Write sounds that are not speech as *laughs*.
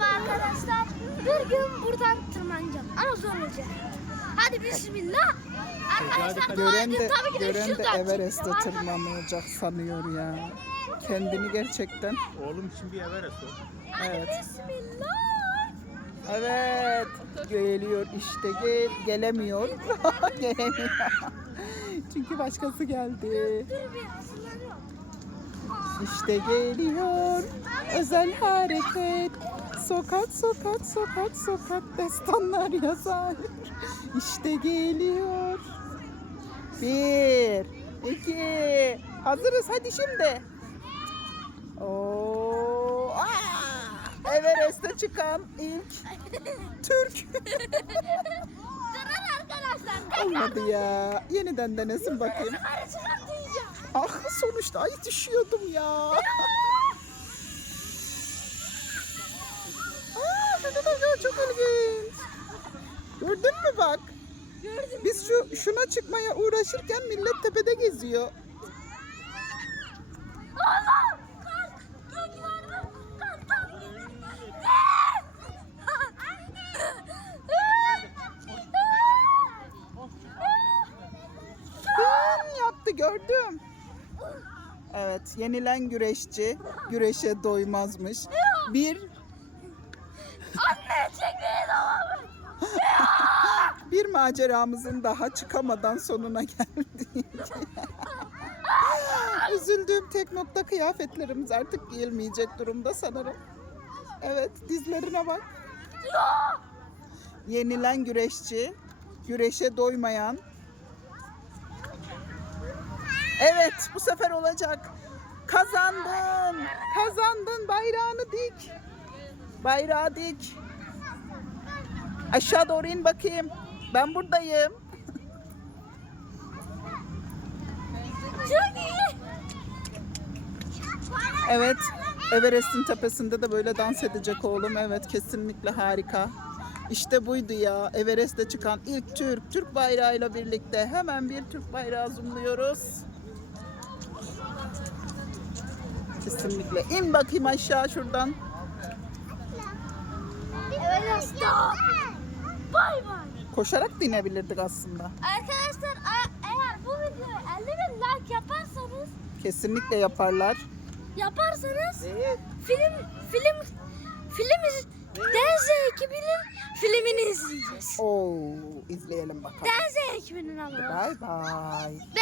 merhaba arkadaşlar. Bir gün buradan tırmanacağım ama zor olacak. Hadi bismillah. Arkadaşlar gören de, tabii ki de gören de Everest'e tırmanacak sanıyor ya. Kendini gerçekten. Oğlum şimdi bir Everest oldu. Evet. Bismillah. Evet. evet. Geliyor işte. Gel, gelemiyor. gelemiyor. Çünkü başkası geldi. İşte geliyor. Özel hareket sokak sokak sokak sokak destanlar yazar. *laughs* işte geliyor. Bir, iki, hazırız hadi şimdi. *laughs* Oo, Everest'e çıkan ilk Türk. *laughs* Olmadı ya. Yeniden denesin *laughs* bakayım. Ah sonuçta yetişiyordum ya. ya. *laughs* Biz şu şuna çıkmaya uğraşırken millet tepede geziyor. Allah, kalk, vardım, kalk, kalk, Hı, yaptı, gördüm. Evet, yenilen güreşçi güreşe doymazmış. Bir anne *laughs* maceramızın daha çıkamadan sonuna geldik. *laughs* Üzüldüğüm tek nokta kıyafetlerimiz artık giyilmeyecek durumda sanırım. Evet, dizlerine bak. Yenilen güreşçi, güreşe doymayan. Evet, bu sefer olacak. Kazandın. Kazandın. Bayrağını dik. Bayrağı dik. Aşağı doğru in bakayım. Ben buradayım. *laughs* evet. Everest'in tepesinde de böyle dans edecek oğlum. Evet kesinlikle harika. İşte buydu ya. Everest'te çıkan ilk Türk. Türk bayrağıyla birlikte hemen bir Türk bayrağı zoomluyoruz. Kesinlikle. İn bakayım aşağı şuradan. Everest'te. Bay bay koşarak da inebilirdik aslında. Arkadaşlar eğer bu videoya 50 bin like yaparsanız kesinlikle yaparlar. Yaparsanız ne? Evet. film film film iz DZ ekibinin filmini izleyeceğiz. Oo izleyelim bakalım. DZ ekibinin ama. Bye bye. bye.